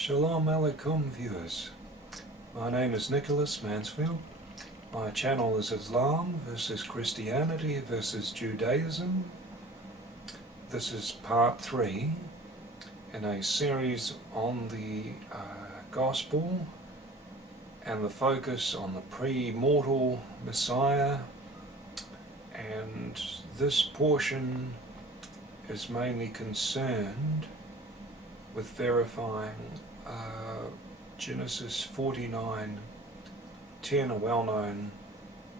Shalom Alaikum viewers. My name is Nicholas Mansfield. My channel is Islam versus Christianity versus Judaism. This is part 3 in a series on the Gospel and the focus on the pre-mortal Messiah, and this portion is mainly concerned with verifying Genesis 49:10, a well-known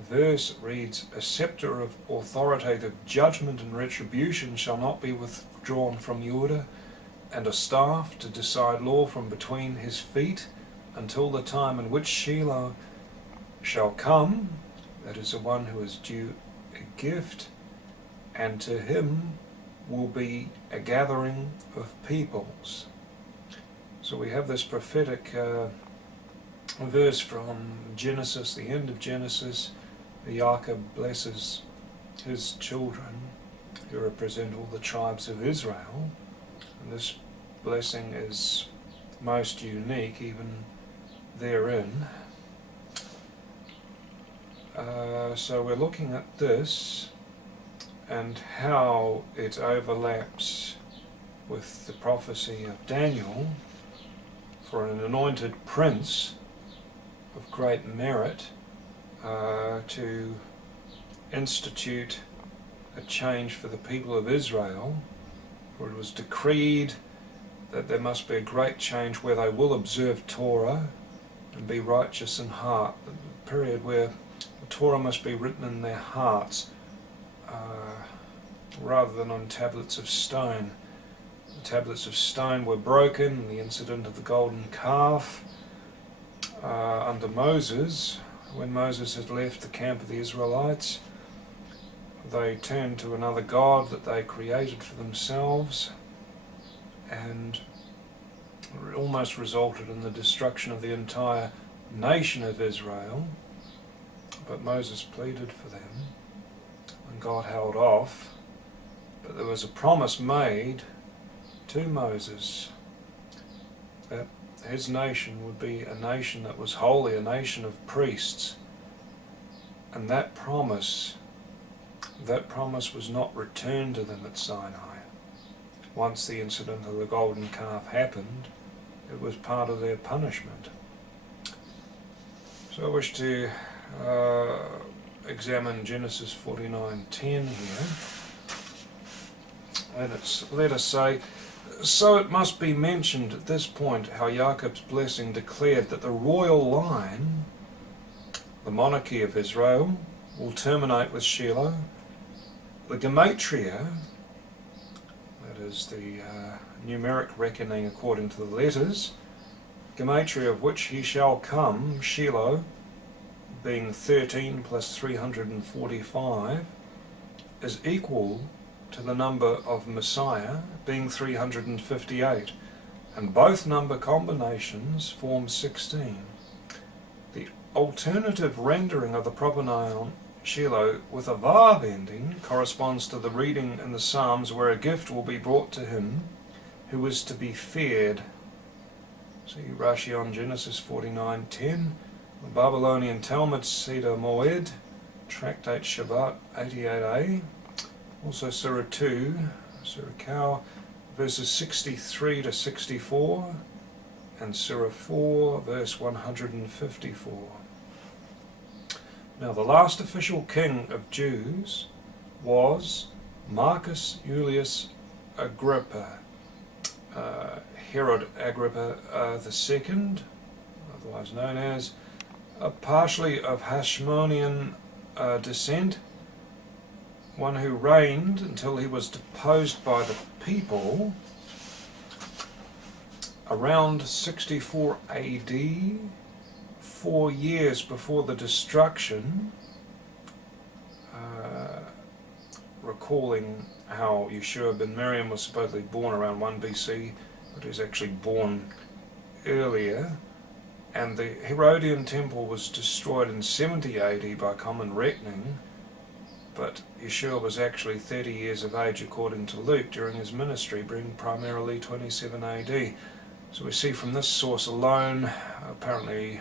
verse. It reads, "A scepter of authoritative judgment and retribution shall not be withdrawn from Judah, and a staff to decide law from between his feet, until the time in which Shiloh shall come," that is the one who is due a gift, "and to him will be a gathering of peoples." So we have this prophetic verse from Genesis, the end of Genesis. Jacob blesses his children, who represent all the tribes of Israel, and this blessing is most unique even therein. So we're looking at this and how it overlaps with the prophecy of Daniel for an anointed prince of great merit to institute a change for the people of Israel, for it was decreed that there must be a great change where they will observe Torah and be righteous in heart, the period where the Torah must be written in their hearts rather than on tablets of stone. The tablets of stone were broken, the incident of the golden calf under Moses. When Moses had left the camp of the Israelites, they turned to another god that they created for themselves, and it almost resulted in the destruction of the entire nation of Israel. But Moses pleaded for them, and God held off. But there was a promise made to Moses that his nation would be a nation that was holy, a nation of priests. And that promise was not returned to them at Sinai. Once the incident of the golden calf happened, it was part of their punishment. So I wish to examine Genesis 49:10 here. And let us say, "So it must be mentioned at this point how Jacob's blessing declared that the royal line, the monarchy of Israel, will terminate with Shiloh. The gematria, that is the numeric reckoning according to the letters, gematria of which he shall come, Shiloh, being 13 plus 345, is equal to the number of Messiah, being 358, and both number combinations form 16. The alternative rendering of the proper noun Shiloh with a vav ending corresponds to the reading in the Psalms where a gift will be brought to him who is to be feared." See Rashi on Genesis 49:10, the Babylonian Talmud Seder Moed, Tractate Shabbat 88a, also Surah 2, Surah Cow, verses 63 to 64, and Surah 4, verse 154. Now the last official king of Jews was Marcus Julius Agrippa, Herod Agrippa II, otherwise known as, partially of Hashmonean descent, one who reigned until he was deposed by the people around 64 AD, 4 years before the destruction, recalling how Yeshua ben Miriam was supposedly born around 1 BC, but he was actually born earlier, and the Herodian temple was destroyed in 70 AD by common reckoning, but Yeshua was actually 30 years of age according to Luke during his ministry, being primarily 27 AD. So we see from this source alone, apparently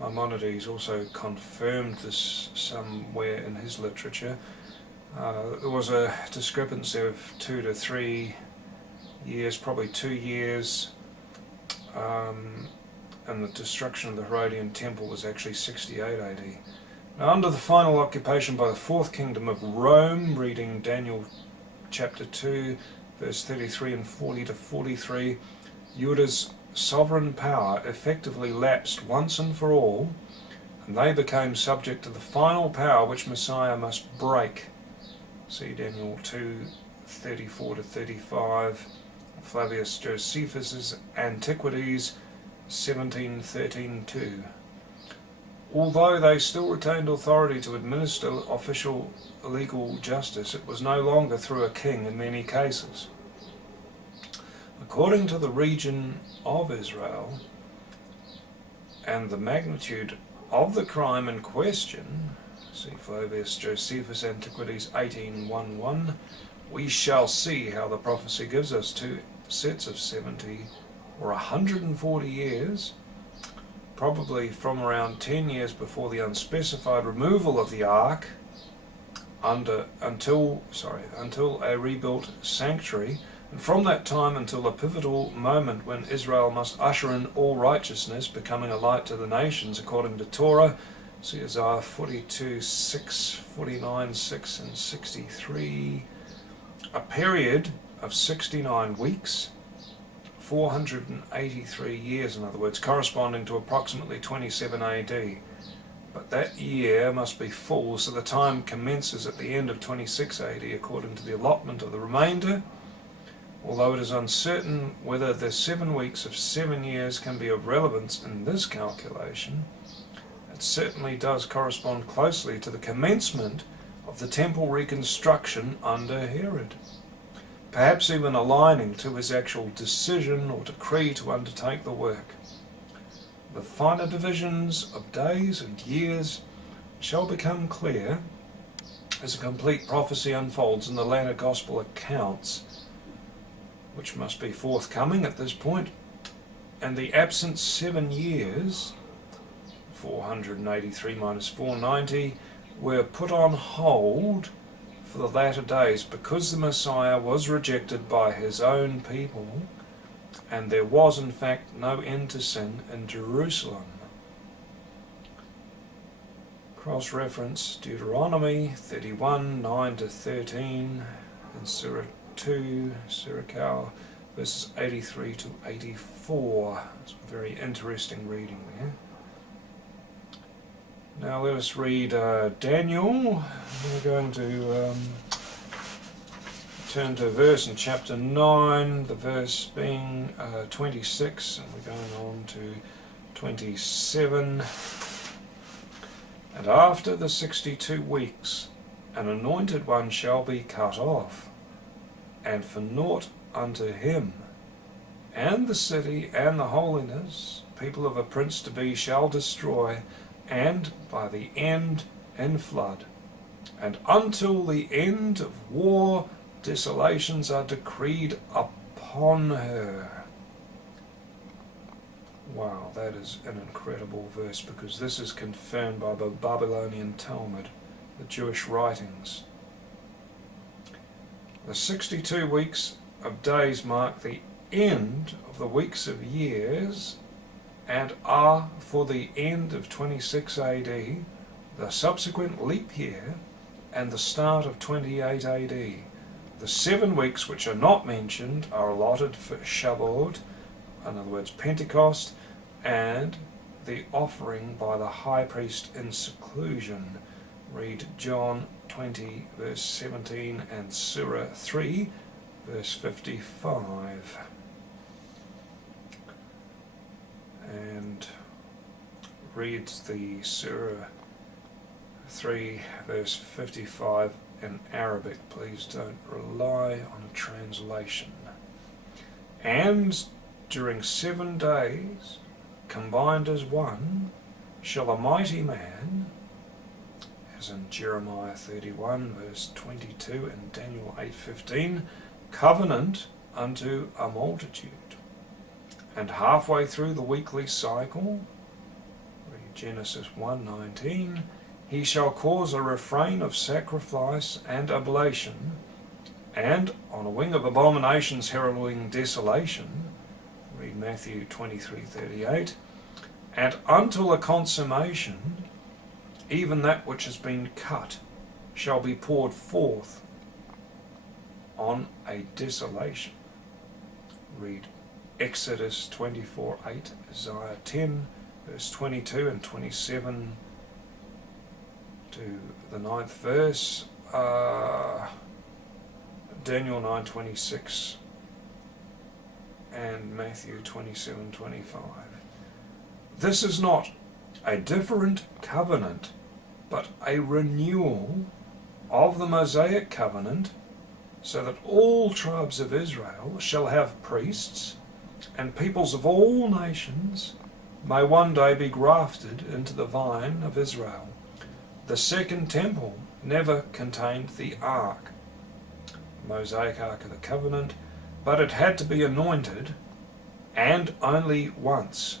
Maimonides also confirmed this somewhere in his literature. There was a discrepancy of 2 to 3 years, probably 2 years, and the destruction of the Herodian temple was actually 68 AD. Now, under the final occupation by the Fourth Kingdom of Rome, reading Daniel chapter 2, verse 33 and 40 to 43, Juda's sovereign power effectively lapsed once and for all, and they became subject to the final power which Messiah must break. See Daniel 2, 34 to 35, Flavius Josephus's Antiquities 1713-2. Although they still retained authority to administer official legal justice, it was no longer through a king in many cases. According to the region of Israel and the magnitude of the crime in question, see Flavius Josephus Antiquities 18:11, we shall see how the prophecy gives us 2 sets of 70 or 140 years, probably from around 10 years before the unspecified removal of the ark until a rebuilt sanctuary, and from that time until a pivotal moment when Israel must usher in all righteousness, becoming a light to the nations according to Torah. See Isaiah 42:6, 49:6 and 63. A period of 69 weeks, 483 years in other words, corresponding to approximately 27 AD. But that year must be full, so the time commences at the end of 26 AD according to the allotment of the remainder. Although it is uncertain whether the 7 weeks of 7 years can be of relevance in this calculation, it certainly does correspond closely to the commencement of the temple reconstruction under Herod, perhaps even aligning to his actual decision or decree to undertake the work. The finer divisions of days and years shall become clear as a complete prophecy unfolds in the latter gospel accounts, which must be forthcoming at this point, and the absent 7 years, 483 minus 490, were put on hold for the latter days because the Messiah was rejected by his own people, and there was in fact no end to sin in Jerusalem. Cross-reference Deuteronomy 31, 9 to 13, and Surah 2, Surah verses 83 to 84. It's a very interesting reading there. Now let us read Daniel. We're going to turn to a verse in chapter 9, the verse being 26, and we're going on to 27. And after the 62 weeks, an anointed one shall be cut off, and for naught unto him, and the city and the holiness, people of a prince to be, shall destroy, and by the end in flood. And until the end of war, desolations are decreed upon her. Wow, that is an incredible verse, because this is confirmed by the Babylonian Talmud, the Jewish writings. The 62 weeks of days mark the end of the weeks of years and are for the end of 26 AD, the subsequent leap year, and the start of 28 AD. The 7 weeks which are not mentioned are allotted for Shavuot, in other words Pentecost, and the offering by the high priest in seclusion. Read John 20 verse 17 and Surah 3 verse 55. And read the Surah 3 verse 55 in Arabic. Please don't rely on a translation. And during 7 days, combined as one, shall a mighty man, as in Jeremiah 31 verse 22 and Daniel 8:15, covenant unto a multitude. And halfway through the weekly cycle, read Genesis 1:19, he shall cause a refrain of sacrifice and oblation, and on a wing of abominations heralding desolation, read Matthew 23:38, and until a consummation, even that which has been cut shall be poured forth on a desolation. Read Exodus 24:8, Isaiah 10, verse 22 and 27 to the 9th verse, Daniel 9:26 and Matthew 27:25. This is not a different covenant, but a renewal of the Mosaic covenant, so that all tribes of Israel shall have priests, and peoples of all nations may one day be grafted into the vine of Israel. The second temple never contained the ark, the Mosaic Ark of the Covenant, but it had to be anointed, and only once.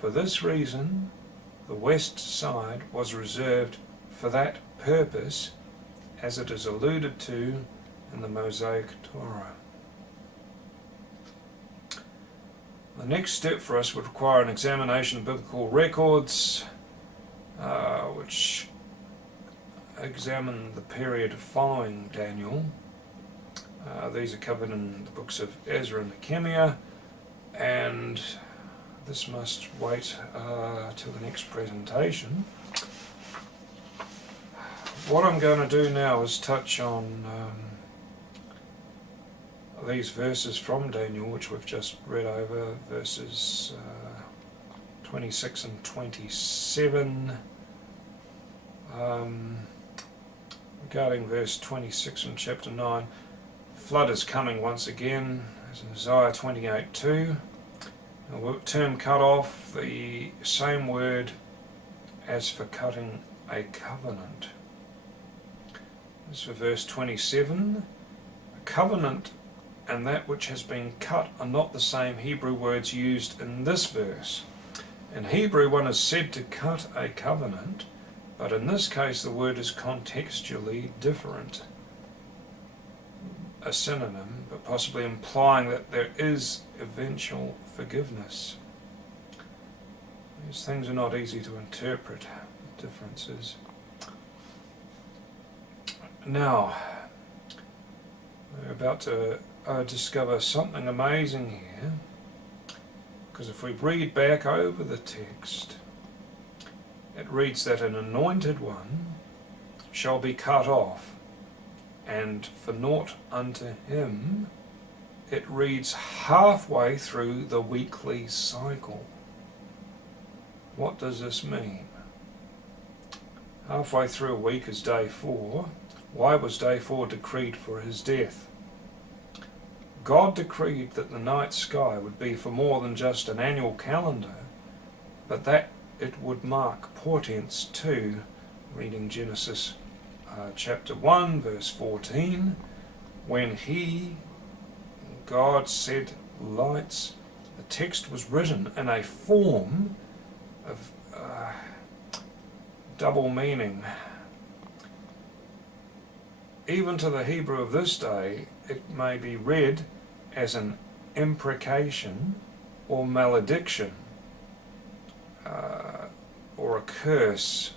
For this reason, the west side was reserved for that purpose, as it is alluded to in the Mosaic Torah. The next step for us would require an examination of biblical records, which examine the period following Daniel. These are covered in the books of Ezra and Nehemiah, and this must wait till the next presentation. What I'm going to do now is touch on these verses from Daniel, which we've just read over, verses 26 and 27. Regarding verse 26 in chapter 9, flood is coming once again, as in Isaiah 28:2. The term cut off, the same word as for cutting a covenant. As for verse 27, a covenant and that which has been cut are not the same Hebrew words used in this verse. In Hebrew, one is said to cut a covenant, but in this case the word is contextually different. A synonym, but possibly implying that there is eventual forgiveness. These things are not easy to interpret, the differences. Now, we're about to discover something amazing here, because if we read back over the text, it reads that an anointed one shall be cut off, and for naught unto him. It reads halfway through the weekly cycle. What does this mean? Halfway through a week is day 4. Why was day 4 decreed for his death? God decreed that the night sky would be for more than just an annual calendar, but that it would mark portents too, reading Genesis chapter 1 verse 14, when God said lights. The text was written in a form of double meaning. Even to the Hebrew of this day, it may be read as an imprecation or malediction, or a curse.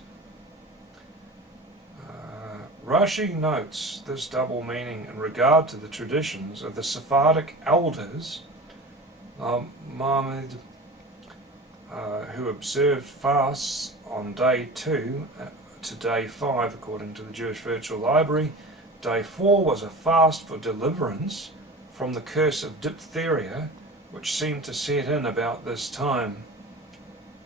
Rashi notes this double meaning in regard to the traditions of the Sephardic elders, Muhammad, who observed fasts on day 2 to day 5 according to the Jewish Virtual Library. Day 4 was a fast for deliverance from the curse of diphtheria, which seemed to set in about this time.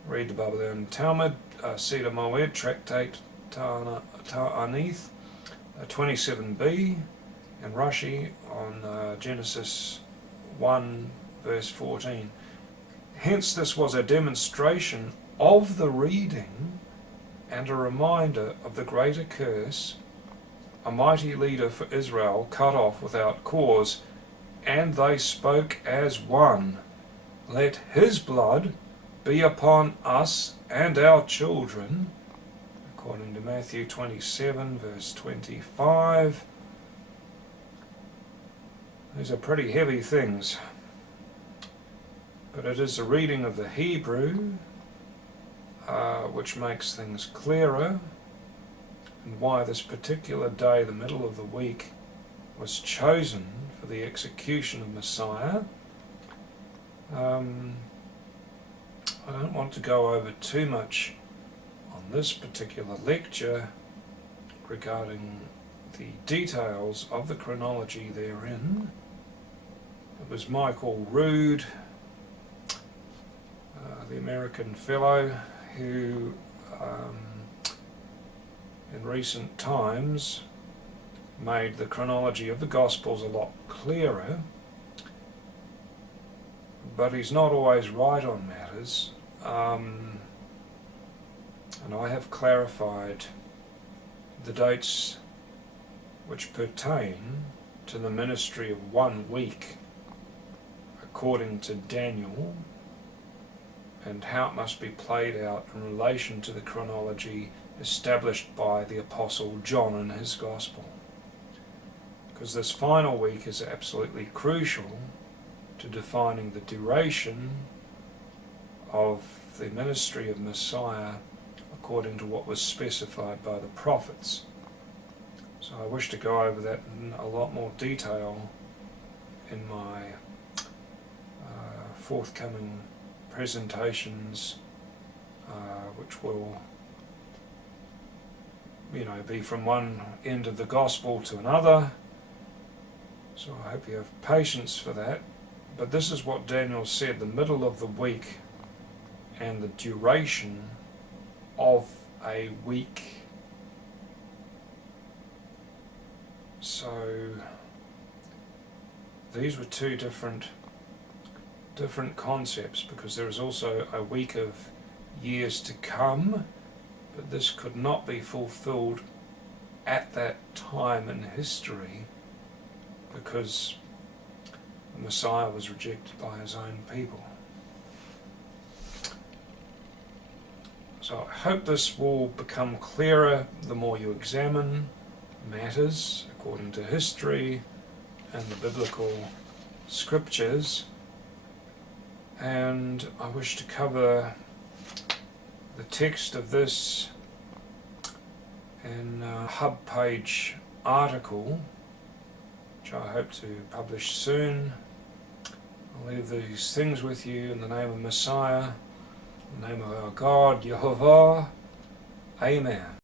Read the Babylonian Talmud, Seder Moed, Tractate Ta'anith, 27b, and Rashi on Genesis 1 verse 14. Hence this was a demonstration of the reading and a reminder of the greater curse, a mighty leader for Israel cut off without cause, and they spoke as one. Let his blood be upon us and our children, according to Matthew 27 verse 25. These are pretty heavy things, but it is the reading of the Hebrew which makes things clearer, and why this particular day, the middle of the week, was chosen for the execution of Messiah. I don't want to go over too much on this particular lecture regarding the details of the chronology therein. It was Michael Rood, the American fellow, who in recent times made the chronology of the Gospels a lot clearer, but he's not always right on matters, and I have clarified the dates which pertain to the ministry of 1 week according to Daniel, and how it must be played out in relation to the chronology established by the Apostle John in his Gospel. Because this final week is absolutely crucial to defining the duration of the ministry of Messiah according to what was specified by the prophets. So I wish to go over that in a lot more detail in my forthcoming presentations, which will be from one end of the gospel to another. So I hope you have patience for that. But this is what Daniel said: the middle of the week and the duration of a week. So these were two different concepts, because there is also a week of years to come, but this could not be fulfilled at that time in history because the Messiah was rejected by his own people. So I hope this will become clearer the more you examine matters according to history and the biblical scriptures. And I wish to cover the text of this in a hub page article, which I hope to publish soon. I'll leave these things with you in the name of Messiah, in the name of our God, Yehovah. Amen.